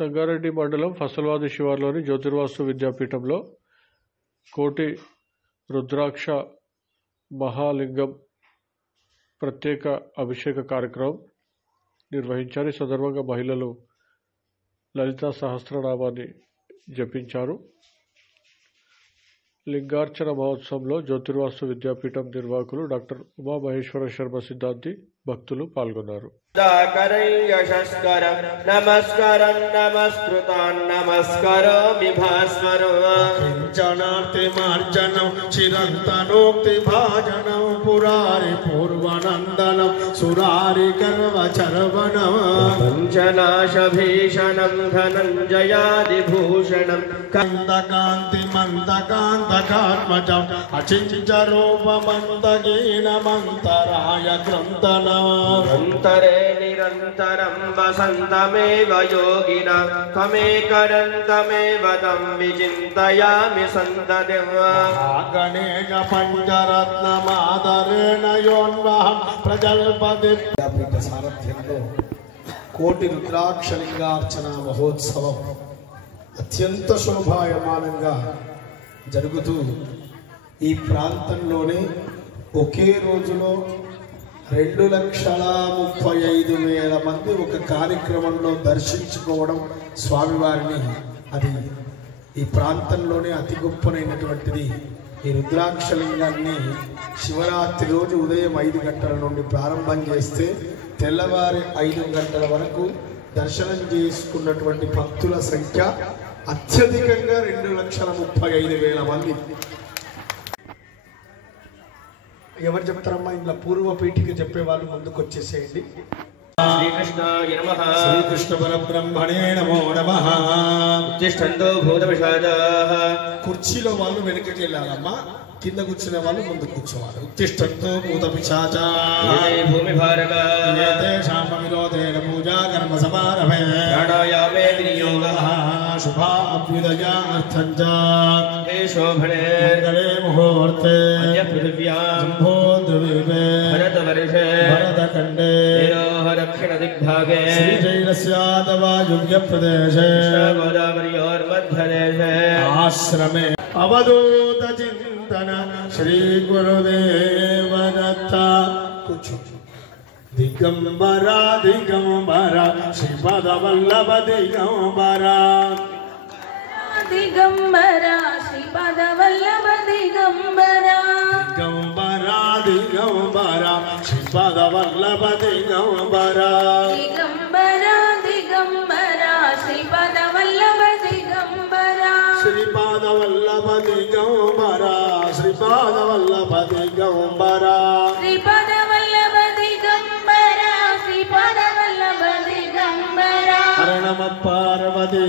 సంగారెడ్డి మండలం ఫసల్వాది శివార్లోని జ్యోతిర్వాస్తు విద్యాపీఠంలో కోటి రుద్రాక్ష మహాలింగం ప్రత్యేక అభిషేక కార్యక్రమం నిర్వహించారు. ఈ సందర్భంగా మహిళలు లలితా సహస్రనామాన్ని జపించారు. లింగార్చన మహోత్సవంలో జ్యోతిర్వాస్తు విద్యాపీఠం నిర్వాహకులు డాక్టర్ ఉమామహేశ్వర శర్మ సిద్ధాంతి భక్తులు పాల్గొన్నారు. నమస్కారం నమస్కృతాన్ నమస్కరోమి భాస్వరం కించనార్తిమార్జనం చిరంతనోక్తి భాజనం పురారి పూర్వనందనం సురారి గర్వచర్వణం పంచనాశభీషణం ధనంజయాదిభూషణం కందకాంతి మందకాంతకాత్మజం అచించరూపమంతగీనమంతరాయ గ్రంథనం అంతరే నిరంతరం వసంతమేవ యోగిన కమేకరంతమేవ తం విచింతయామి సంతతిం గణేశ పంచరత్నమాదరేణ యోన్వహం ప్రజల్పతి విద్యాపీఠ సారథ్యంలో కోటి రుద్రాక్షలింగార్చన మహోత్సవం అత్యంత శోభాయమానంగా జరుగుతూ ఈ ప్రాంతంలోనే ఒకే రోజులో 2,35,000 మంది ఒక కార్యక్రమంలో దర్శించుకోవడం స్వామివారిని, అది ఈ ప్రాంతంలోనే అతి గొప్పనైనటువంటిది. ఈ రుద్రాక్షలింగాన్ని శివరాత్రి రోజు ఉదయం 5 గంటల నుండి ప్రారంభం చేస్తే తెల్లవారి 5 గంటల వరకు దర్శనం చేసుకున్నటువంటి భక్తుల సంఖ్య అత్యధికంగా 2,35,000 మంది. ఎవరు చెప్తారమ్మా? ఇంట్లో పూర్వ పీఠిక చెప్పే వాళ్ళు ముందుకు వచ్చేసేయండి. శ్రీకృష్ణాయ నమః. శ్రీకృష్ణ పరబ్రహ్మణే నమో నమః. తిష్టంతో భూతపిశాచాః. కుర్చీలో వాళ్ళు వెనుకకి వెళ్ళాలమ్మా, కింద కూర్చునే వాళ్ళు ముందు కూర్చోవాలి. ఉత్తిష్టంతో భూతపిశాచాః. భూమి భారతేషాం విరోధేన పూజా కర్మ సమారభే ప్రాణాయామే వినియోగః శుభా అభ్యుదయార్థం చ హే శోభనే మంగళే ముహూర్తే అద్య పృథివ్యాం శంభో ద్వీపే భరతవర్షే భరతఖండే దక్షిణ దిగ్భాగే శ్రీశైలస్యాదవాయువ్య ప్రదేశే గోదావరియోర్మధ్యదేశే ఆశ్రమే అవధూత చింతన శ్రీ గురుదేవ దత్త. కూర్చో. దిగంబర దిగంబర శ్రీపద వల్లభ దిగంబర దిగంబర శ్రీపద వల్లభ దిగంబర దిగంబర దిగంబర శ్రీపద వల్లభ దిగంబర దిగంబర దిగంబర శ్రీపద వల్లభ దిగంబర శ్రీపాద వల్లభ దిగంబర శ్రీపాద వల్లభ దిగంబర శ్రీపద వల్లభ దిగంబర శ్రీపద వల్లభ దిగంబర హర నమ పార్వతీ